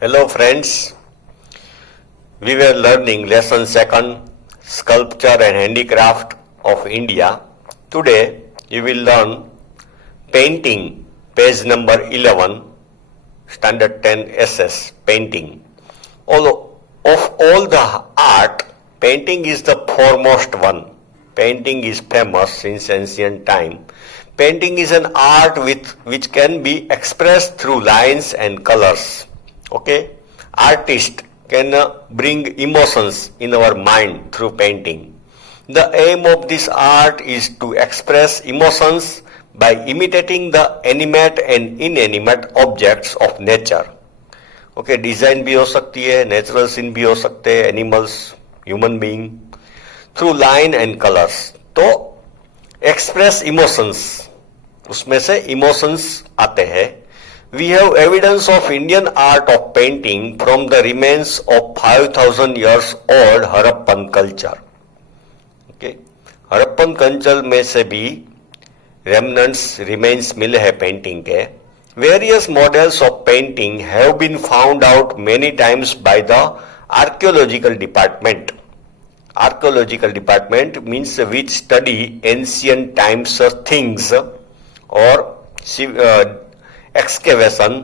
Hello friends, we were learning lesson 2nd, Sculpture and Handicraft of India. Today you will learn painting, page number 11, standard 10 SS, painting. Of all the art, painting is the foremost one. Painting is famous since ancient time. Painting is an art which can be expressed through lines and colors. Okay, artist can bring emotions in our mind through painting. The aim of this art is to express emotions by imitating the animate and inanimate objects of nature. Okay, design भी हो सकती है, natural scene भी हो सकते हैं, animals, human being, through line and colours. तो express emotions, उसमें से इमोशंस आते हैं. We have evidence of Indian art of painting from the remains of 5000 years old Harappan culture. Okay, Harappan culture में से भी remnants remains मिले हैं पेंटिंग के. Various models of painting have been found out many times by the archaeological department. Archaeological department means which study ancient times things or excavation,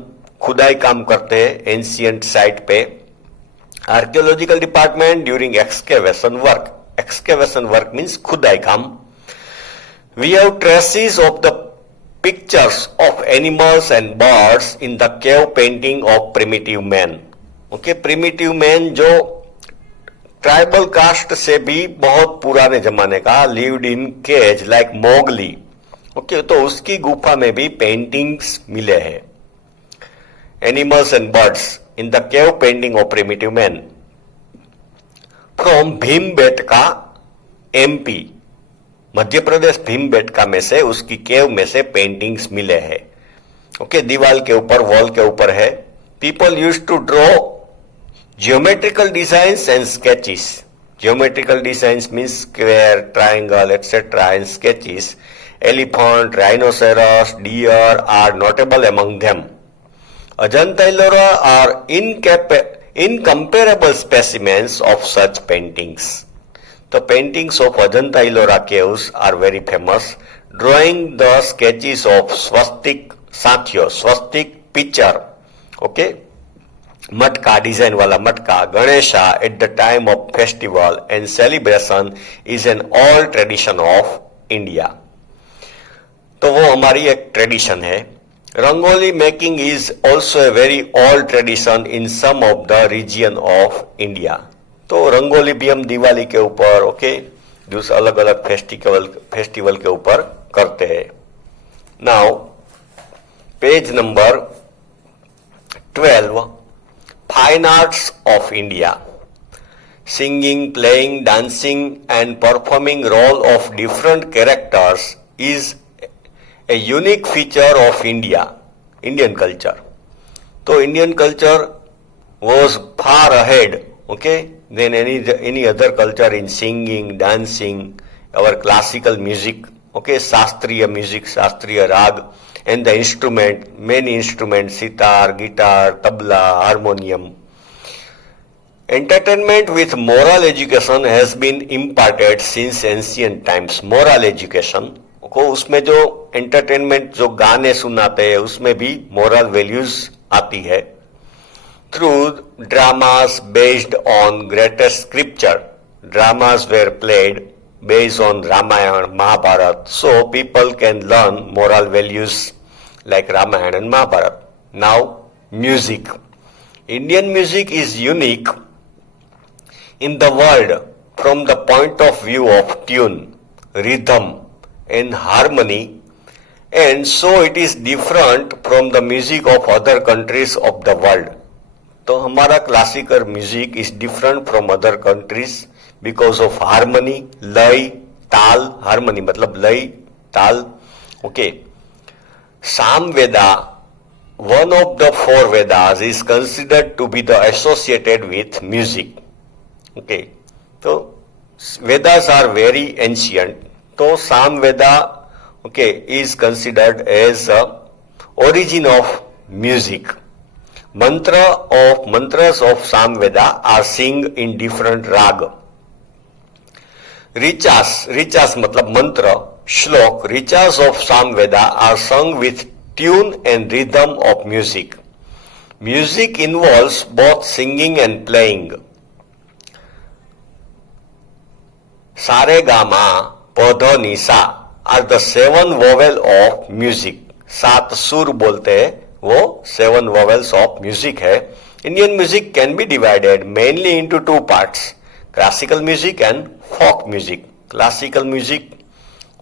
खुदाई काम करते हैं एंशियंट साइट पे. Archaeological department during excavation work means खुदाई काम. We have traces of the pictures of animals and birds in the cave painting of primitive man. Okay, primitive man जो tribal caste से भी बहुत पुराने जमाने का, lived in cage like Mowgli. Okay, तो उसकी गुफा में भी पेंटिंग्स मिले हैं. Animals and birds in the cave painting of primitive man from Bhimbetka MP, Madhya Pradesh Bhimbetka में से उसकी केव में से पेंटिंग्स मिले हैं. ओके, दीवार के ऊपर, वॉल के ऊपर है. People use to draw geometrical designs and sketches. Geometrical designs means square, triangle etcetera and sketches. Elephant, rhinoceros, deer are notable among them. Ajanta Ellora are incomparable specimens of such paintings. The paintings of Ajanta Ellora caves are very famous. Drawing the sketches of swastik साथियों, swastik picture, okay, मटका, design वाला मटका, Ganesha at the time of festival and celebration is an old tradition of India. तो वो हमारी एक tradition है. Rangoli making is also a very old tradition in some of the region of India. तो रंगोली भी हम दिवाली के ऊपर, ओके, दूसरे अलग अलग फेस्टिवल के ऊपर करते हैं. Now page number 12, fine arts of India. Singing, playing, dancing and performing role of different characters is a unique feature of Indian culture. So Indian culture was far ahead, okay, than any other culture in singing, dancing, our classical music, okay, Shastriya music, Shastriya rag, and the instrument, many instruments, sitar, guitar, tabla, harmonium. Entertainment with moral education has been imparted since ancient times. Moral education को, उसमें जो entertainment, जो गाने सुनाते हैं, उसमें भी moral values आती है. Through dramas based on greatest scripture, dramas were played based on Ramayana, Mahabharata, so people can learn moral values like Ramayana and Mahabharata. Now music. Indian music is unique in the world from the point of view of tune, rhythm and harmony, and so it is different from the music of other countries of the world. तो हमारा classical music is different from other countries because of harmony, लय, ताल. Harmony मतलब लय, ताल. Okay, Samaveda, one of the four Vedas, is considered to be the associated with music. Okay, so Vedas are very ancient. So Samveda, okay, is considered as a origin of music. Mantras of Samveda are sung in different rag. Richas मतलब मंत्र, श्लोक, richas of Samveda are sung with tune and rhythm of music. Music involves both singing and playing. Saregama, Padha, Nisa are the 7 vowel of music. 7 सुर बोलते हैं, वो 7 vowels of music है. Indian music can be divided mainly into 2 parts, classical music and folk music. Classical music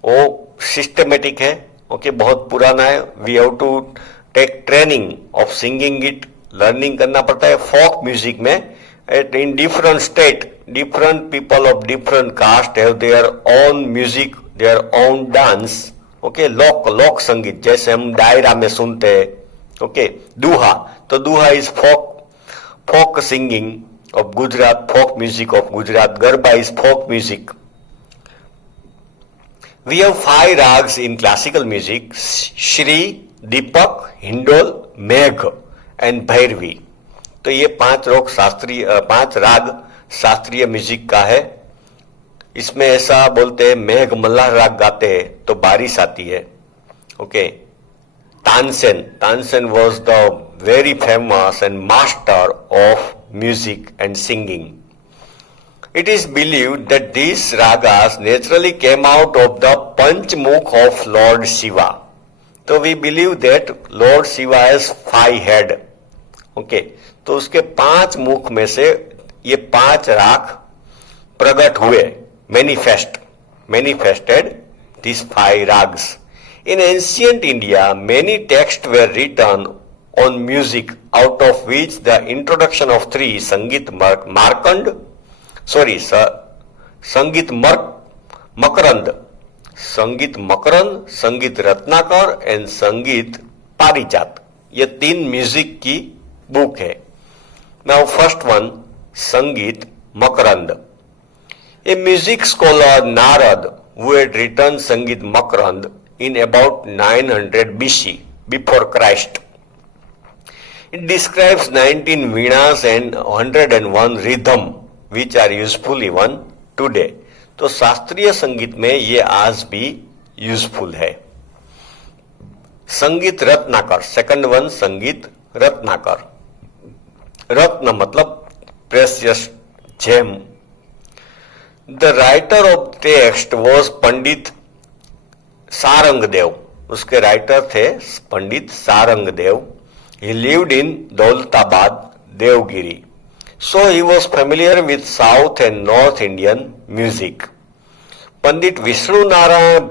वो systematic है, okay, बहुत पुराना है. We have to take training of singing it, learning करना पड़ता है. folk music में in different state, different people of different caste have their own music, their own dance. Okay, लोक संगीत जैसे हम डायरा में सुनते हैं. ओके, दुहा, तो दुहा is folk singing of Gujarat, folk music of Gujarat. Garba is folk music. We have 5 rags in classical music: Shri, Deepak, Hindol, Megh and Bhairavi. तो ये 5 राग शास्त्रीय म्यूजिक का है. इसमें ऐसा बोलते हैं, मेघ मल्हार राग गाते हैं तो बारिश आती है. Okay, Tansen was the very famous and master of music and singing. It is believed that these ragas naturally came out of the Panchmukh of Lord Shiva. So we believe that Lord Shiva has 5 head. Okay, तो उसके 5 मुख में से ये 5 राग प्रकट हुए, manifested these 5 rags. In ancient India, many texts were written on music, out of which the introduction of 3, Sangit Makarand, Sangit Ratnakar and Sangit Parijat. ये 3 म्यूजिक की बुक है. Now first one, Sangit Makarand. A music scholar Narad, who had written Sangit Makarand in about 900 BC, before Christ. It describes 19 venas and 101 rhythm, which are useful even today. तो शास्त्रीय संगीत में ये आज भी useful है. संगीत रत्नाकर, सेकंड वन संगीत रत्नाकर. रत्न मतलब precious gem. The writer of text was Pandit Sarangdev. उसके राइटर थे Pandit Sarangdev. He lived in Daulatabad, Devgiri. So he was familiar with South and North Indian music. Pandit Vishnu Narayan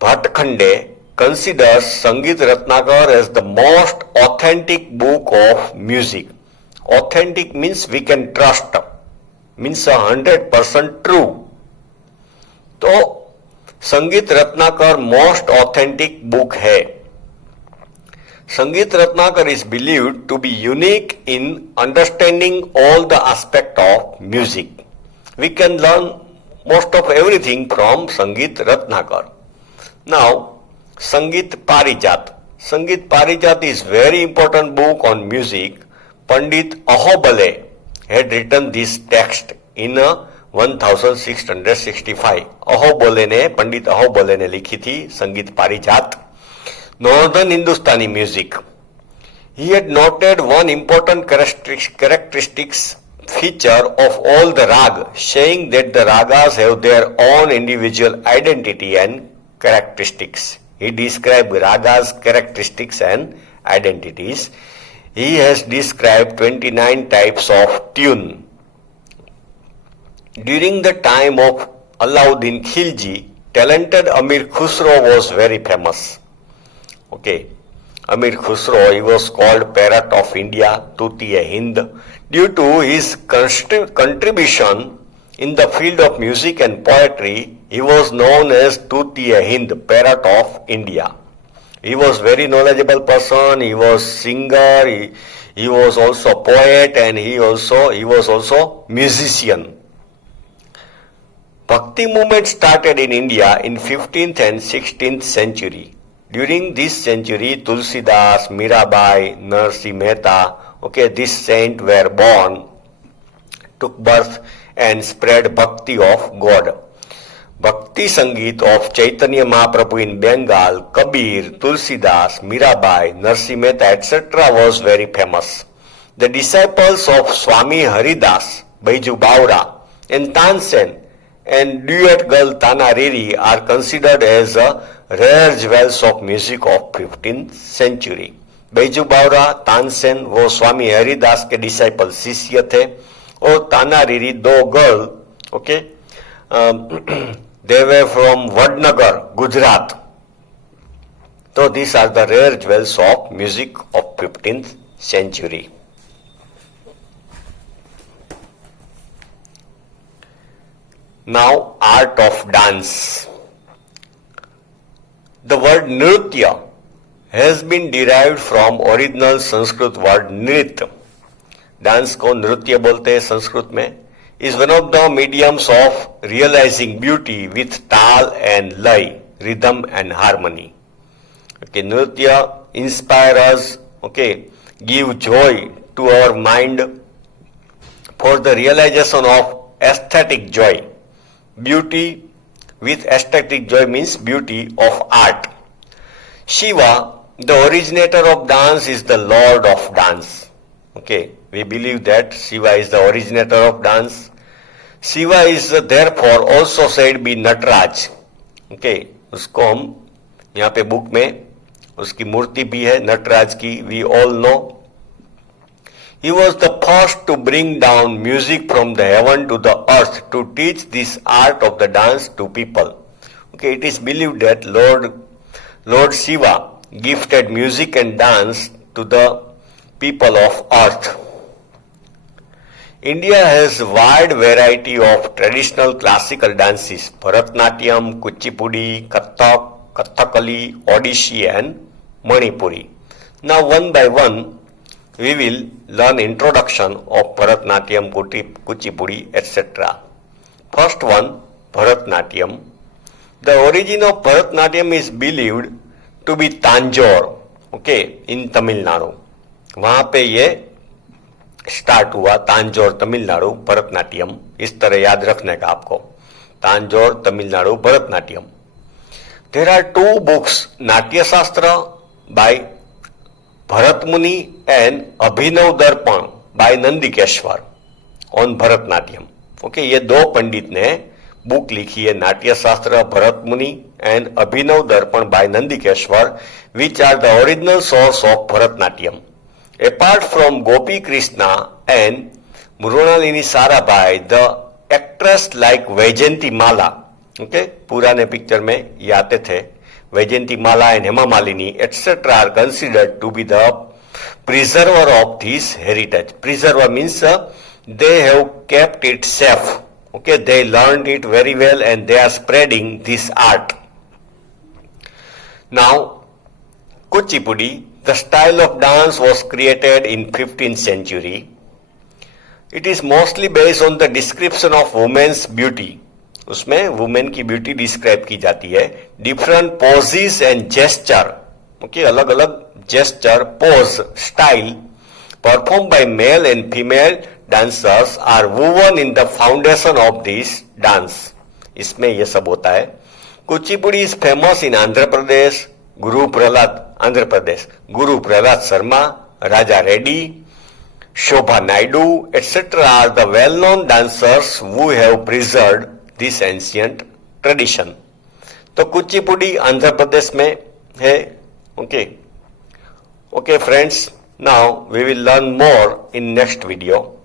Bhatkhande considers Sangit Ratnakar as the most authentic book of music. Authentic means we can trust, means 100% true. तो संगीत Ratnakar most authentic book है. Sangit Ratnakar is believed to be unique in understanding all the aspects of music. We can learn most of everything from Sangit Ratnakar. Now, Sangit Parijat. Sangit Parijat is very important book on music. Pandit Ahobale had written this text in 1665. अहोबले ने, पंडित अहोबले ने लिखी थी संगीत पारिजात. Northern Hindustani music. He had noted one important characteristics feature of all the rag, saying that the ragas have their own individual identity and characteristics. He described ragas' characteristics and identities. He has described 29 types of tune. During the time of Alauddin Khilji, talented Amir Khusro was very famous. Okay, Amir Khusro, he was called Parrot of India, Tutiya-Hind, due to his contribution in the field of music and poetry. He was known as Tutiya-Hind, Parrot of India. He was very knowledgeable person. He was singer. He was also poet, and he was also musician. Bhakti movement started in India in 15th and 16th century. During this century, Tulsidas, Mirabai, Narsi Mehta, okay, these saints were born, took birth and spread bhakti of God. Bhakti Sangeet of Chaitanya Mahaprabhu in Bengal, Kabir, Tulsidas, Mirabai, Narsi Mehta, etc. was very famous. The disciples of Swami Haridas, Baiju Baura, and Tansen and duet girl Tana Riri are considered as a rare jewels of music of 15th century. Baiju बावरा तानसेन वो स्वामी हरिदास के disciple शिष्य थे और ताना Riri दो girl okay they way from Vadnagar Gujarat. So these are the rare jewels of music of 15th century. Now art of dance. The word nritya has been derived from original Sanskrit word nrit. Dance को नृत्य बोलते हैं संस्कृत में. Is one of the mediums of realizing beauty with tal and lay, rhythm and harmony. Okay, nritya inspire us, okay, give joy to our mind for the realization of aesthetic joy. Beauty with aesthetic joy means beauty of art. Shiva, the originator of dance, is the Lord of dance. Okay, we believe that Shiva is the originator of dance. Shiva is therefore also said be Nataraj. Okay, उसको हम यहाँ पे book में उसकी मूर्ति भी है नटराज की. We all know. He was the first to bring down music from the heaven to the earth to teach this art of the dance to people. Okay, it is believed that Lord Shiva gifted music and dance to the people of earth. India has wide variety of traditional classical dances: Bharatnatyam, Kuchipudi, Kathak, Kathakali, Odissi and Manipuri. Now one by one we will learn introduction of Bharatnatyam, Kuchipudi, etc. First one, Bharatnatyam. The origin of Bharatnatyam is believed to be Tanjore, okay, in Tamil Nadu. वहाँ पे ये start हुआ, तांजोर तमिलनाडु, भरतनाट्यम. इस तरह याद रखने का आपको, Tanjore Tamil Nadu Bharatanatyam. There are two books, Natyashastra by Bharat Muni and Abhinav Darpan by Nandikeshwar on Bharatnatyam. Okay, ये दो पंडित ने बुक लिखी है, नाट्यशास्त्र भरत मुनि and Abhinav Darpan by Nandikeshwar, which are the original source of Bharatnatyam. Apart from Gopi Krishna and Mrunalini Sarabhai, the actress like Vaijayanti Mala, okay, पुराने picture में ये आते थे, Vaijayanti Mala and Hema Malini, etc. are considered to be the preserver of this heritage. Preserver means they have kept it safe. Okay, they learned it very well and they are spreading this art. Now, Kuchipudi, the style of dance was created in 15th century. It is mostly based on the description of women's beauty. उसमें women की beauty describe की जाती है. Different poses and gesture, okay, अलग अलग gesture, pose, style perform by male and female dancers are woven in the foundation of this dance. इसमें यह सब होता है. Kuchipudi is famous in Andhra Pradesh. Guru Prahlad Sharma, Raja Reddy, Shobha Naidu, etc. are the well-known dancers who have preserved this ancient tradition. तो कुचिपुड़ी आंध्र प्रदेश में है. Okay friends, now we will learn more in next video.